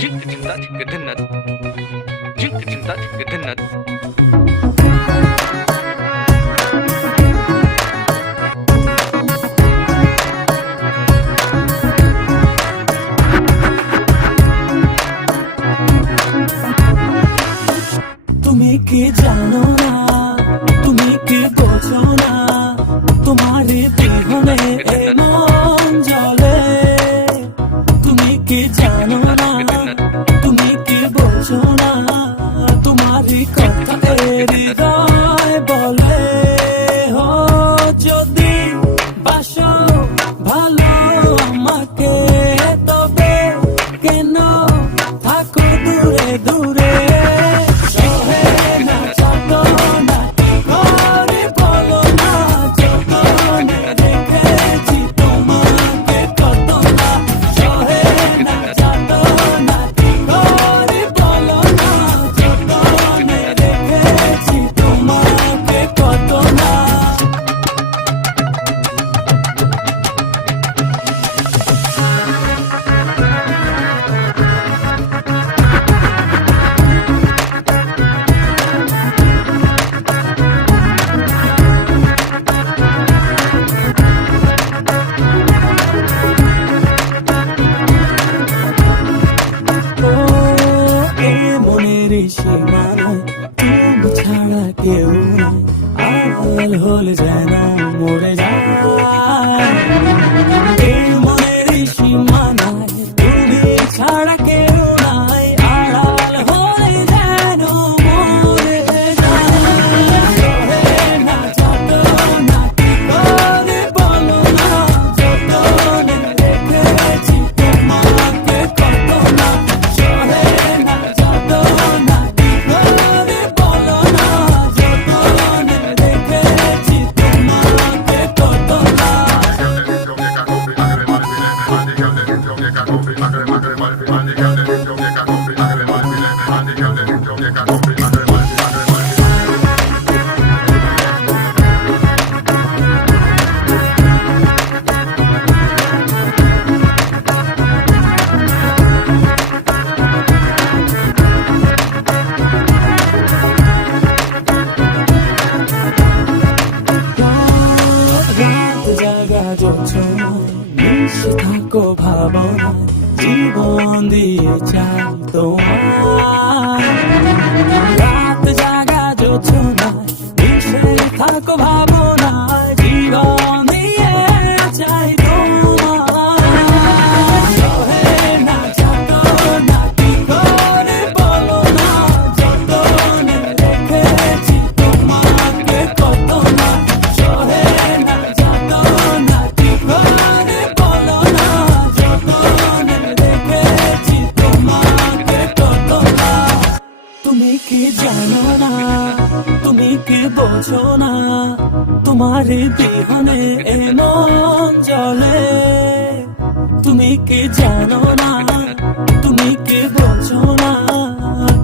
তুমি কি জানো না, তুমি কি বোঝো না, তোমার বিহনে এ মন জ্বলে। তুমি কি জানো না, তুমি কি বোঝো না, তোমার কথা হৃদয় বলে। হো যদি বাসো ভালো আমাকে, তবে কেন থাকো দূরে দূরে। তুমি ছাড়া কেউ নাই, আড়াল হলে যেন মরে যায়। এই মনের সীমানায় তুমি ছাড়া কেউ নাই, আড়াল হলে যেন মরে যায়। না যত না কি করে বলো না, যতনে রেখেছি তোমাকে কত না। সহে না যত না কি করে বলো না, যতনে রেখেছি তোমাকে কত না। মিশে থাকো ভাবনা, জীবন দিয়ে চাই তোমার। রাত জাগা যোছনায় মিশে থাকো ভাবনা, জীবন দিয়ে চাই তোমার। সহে না যত না কি করে বলো না, যতনে রেখেছি তোমাকে কত না। সহে না যত না কি করে বলো না, যতনে রেখেছি তোমাকে কত না। তুমি কি জানো না, তুমি কি বোঝো না, তোমার বিহনে এ মন জ্বলে। তুমি কি জানো না, তুমি কি বোঝো না,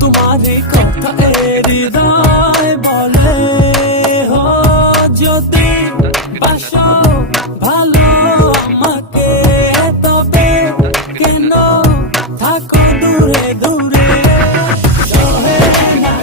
তোমার কথা হৃদয় বলে। হো যদি বাসো ভালো আমাকে, তবে কেন থাকো দূরে দূরে। সহে না